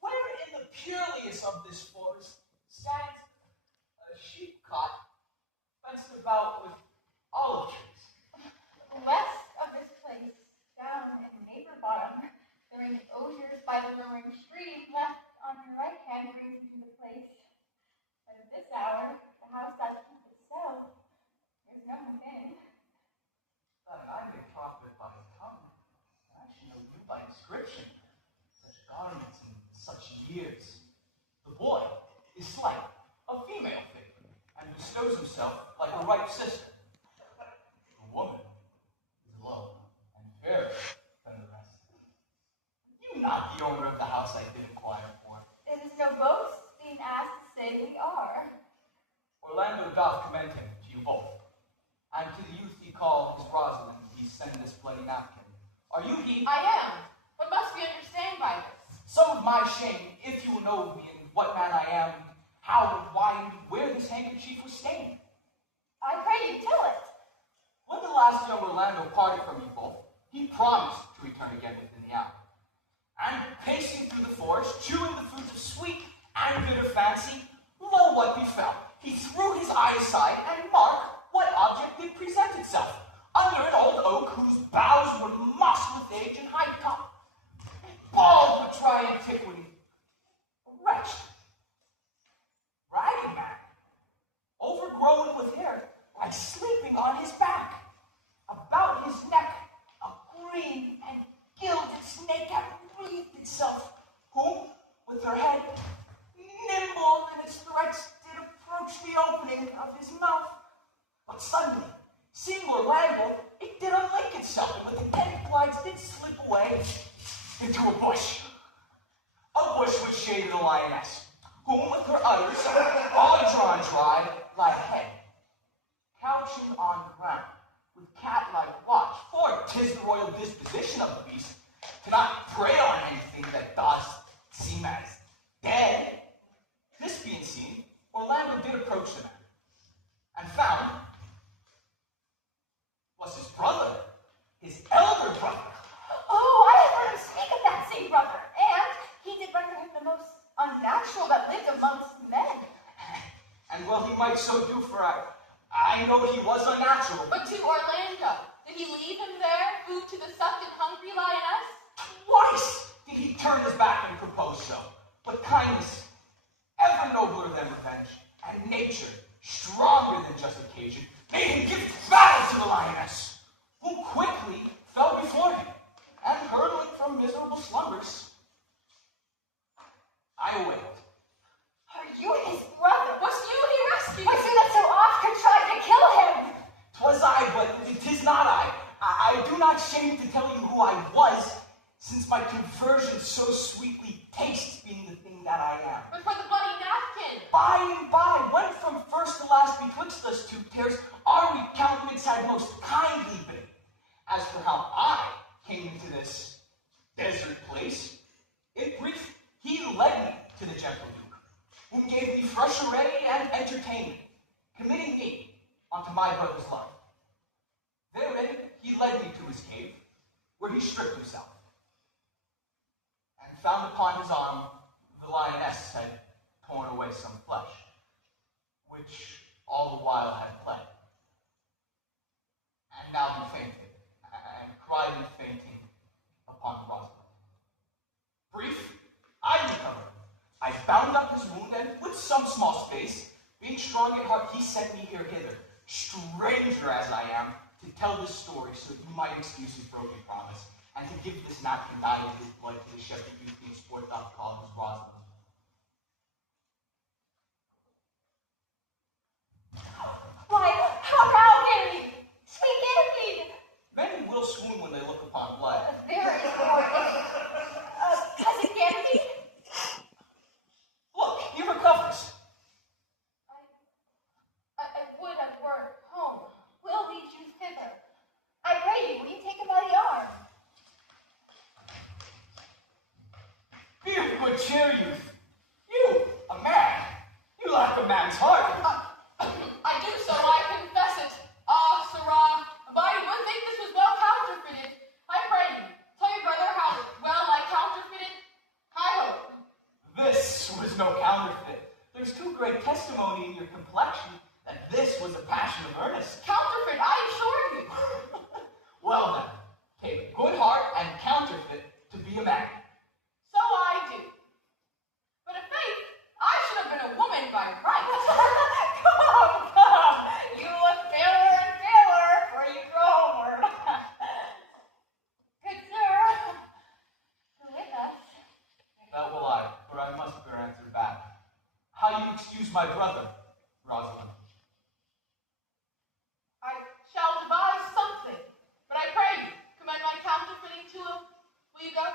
where in the purliest of this forest stands a sheep-cot fenced about with olive trees. West of this place, down in Neighbor Bottom, the ring of osiers by the murmuring stream left on your right hand brings you to the place. But at this hour, the house does keep itself. There's no one in. But I may profit by tongue, and I should know you by description. Such garments and such years. The boy is slight, a female figure, and bestows himself like a ripe sister. The woman is low and fairer than the rest. You not the owner of the house I did inquire for. It is no boast being asked to say we are. Orlando doth commend him to you both, and to the youth he calls Rosalind, he send this bloody napkin. Are you he? I am. What must we understand by this? Some of my shame, if you will know me and what man I am, how and why and where this handkerchief was stained. I pray you tell it. When the last young Orlando parted from you both, he promised to return again within the hour. And pacing through the forest, chewing the fruits of sweet and bitter fancy, lo, what befell? He threw his eye aside, and mark, what object did present itself? Under an old oak whose boughs were mossed with age and high top, bald with dry antiquity, a wretched, ragged man, overgrown with hair, like sleeping on his back. About his neck, a green and gilded snake had wreathed itself, whom, with her head nimble in its threads, did approach the opening of his mouth. But suddenly, seeing Orlando, it did unlink itself, and with the dead glides did slip away into a bush. A bush which shaded a lioness, whom with her udders, all drawn dry, lie ahead, couching on the ground, with cat-like watch, for 'tis the royal disposition of the beast to not prey on anything that does seem as dead. This being seen, Orlando did approach the man, and found was his brother, his elder brother. Oh, I have heard him speak of that same brother, and he did render him the most unnatural that lived amongst men. And well he might so do, for I know he was unnatural. But to Orlando, did he leave him there, food to the sucked and hungry lioness? Twice did he turn his back and propose so. But kindness, ever nobler than revenge, and nature, stronger than just occasion, made him give battle to the lioness, who quickly fell before him, and hurtling from miserable slumbers, I awaked. Are you his brother? Was you he rescued? Was you that so oft contrived to kill him? 'Twas I, but 'tis not I. I do not shame to tell you who I was, since my conversion so sweetly tastes being the thing that I am. But for the bloody napkin. By and by, when from first to last betwixt us two tears, our recountenance had most kindly been. As for how I came into this desert place, in brief, he led me to the gentle Duke, whom gave me fresh array and entertainment, committing me unto my brother's love. Therein he led me to his cave, where he stripped himself, and found upon his arm the lioness had torn away some flesh, which all the while had fled. And now he fainted, and cried in fainting upon Rosalind. Brief, I recovered. I bound up his wound, and with some small space, being strong at heart, he sent me hither, stranger as I am, to tell this story so you might excuse his broken promise, and to give this napkin dyed in his blood to the shepherd youth being sport doth call his Rosalind. Why, how now, Ganymede? Sweet Ganymede! Many will swoon when they look upon blood. There is more. Cousin Ganymede? Look, he recovers. I would have were home. Will lead you thither. I pray you, will you take him by the arm? Be of good cheer, youth. You, a man. You lack a man's heart. I do so, I confess it. Ah, sirrah, a body would think this was well counterfeited. I pray you, tell your brother how well I counterfeited. Hi ho, There's too great testimony in your complexion that this was a passion of earnest. Counterfeit, I assure you. Well then, take good heart and counterfeit to be a man. So I do. But a faith, I should have been a woman by right. Come. You look paler and paler, for you grow homeward. Good sir, go with us. That will I, for I must bear answer back. How you excuse my brother, Rosalind? I shall devise something, but I pray you, commend my counterfeiting to him. Will you go?